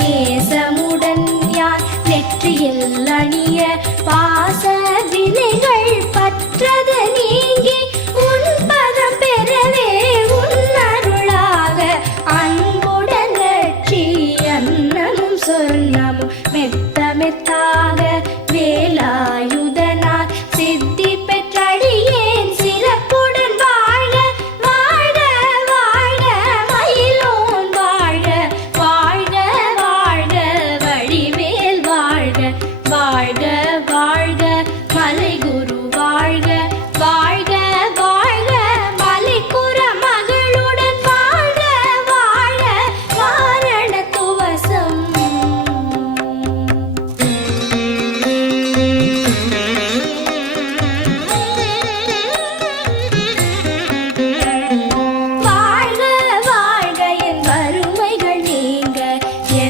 நேசமுடன் யார் நெற்றியில் அணிய பாச வினைகள் பற்றது நீங்கி உன் பதம் பெறவே உன் அருளாக அன்புடன் லட்சி அன்னமும் சொன்னமும்